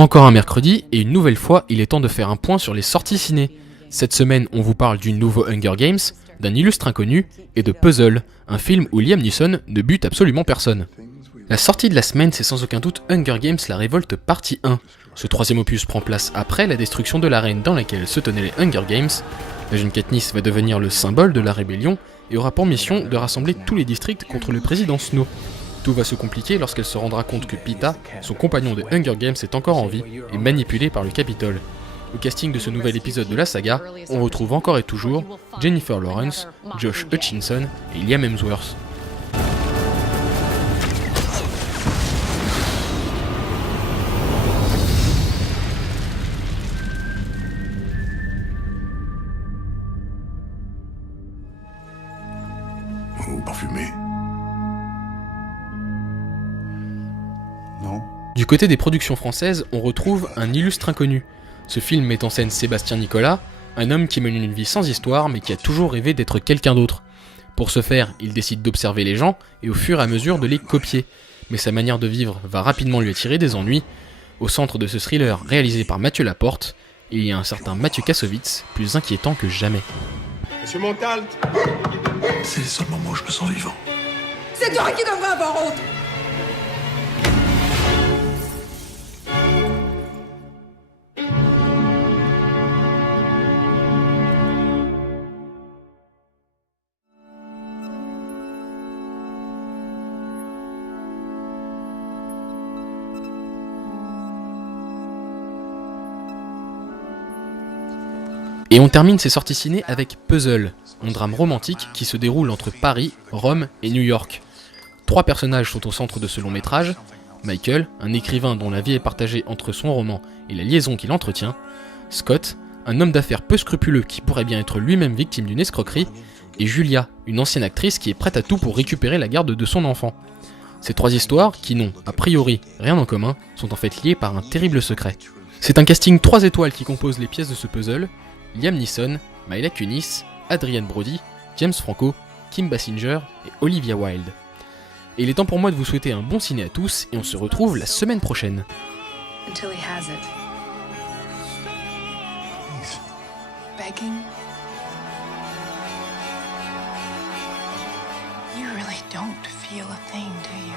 Encore un mercredi, et une nouvelle fois, il est temps de faire un point sur les sorties ciné. Cette semaine, on vous parle du nouveau Hunger Games, d'un illustre inconnu, et de Puzzle, un film où Liam Neeson ne bute absolument personne. La sortie de la semaine, c'est sans aucun doute Hunger Games La Révolte partie 1. Ce troisième opus prend place après la destruction de l'arène dans laquelle se tenaient les Hunger Games. La jeune Katniss va devenir le symbole de la rébellion et aura pour mission de rassembler tous les districts contre le président Snow. Tout va se compliquer lorsqu'elle se rendra compte que Peeta, son compagnon des Hunger Games, est encore en vie et manipulé par le Capitole. Au casting de ce nouvel épisode de la saga, on retrouve encore et toujours Jennifer Lawrence, Josh Hutcherson et Liam Hemsworth. Vous parfumez? Non. Du côté des productions françaises, on retrouve un illustre inconnu. Ce film met en scène Sébastien Nicolas, un homme qui mène une vie sans histoire mais qui a toujours rêvé d'être quelqu'un d'autre. Pour ce faire, il décide d'observer les gens et au fur et à mesure de les copier. Mais sa manière de vivre va rapidement lui attirer des ennuis. Au centre de ce thriller réalisé par Mathieu Laporte, il y a un certain Mathieu Kassovitz, plus inquiétant que jamais. Monsieur Montal. C'est le seul moment où je me sens vivant. C'est toi qui devrais avoir honte. Et on termine ces sorties ciné avec Puzzle, un drame romantique qui se déroule entre Paris, Rome et New York. 3 personnages sont au centre de ce long métrage, Michael, un écrivain dont la vie est partagée entre son roman et la liaison qu'il entretient, Scott, un homme d'affaires peu scrupuleux qui pourrait bien être lui-même victime d'une escroquerie, et Julia, une ancienne actrice qui est prête à tout pour récupérer la garde de son enfant. Ces 3 histoires, qui n'ont, a priori, rien en commun, sont en fait liées par un terrible secret. C'est un casting 3 étoiles qui compose les pièces de ce puzzle: Liam Neeson, Mila Kunis, Adrienne Brody, James Franco, Kim Basinger et Olivia Wilde. Et il est temps pour moi de vous souhaiter un bon ciné à tous et on se retrouve la semaine prochaine. Until he has it. Please. Begging? You really don't feel a thing, do you?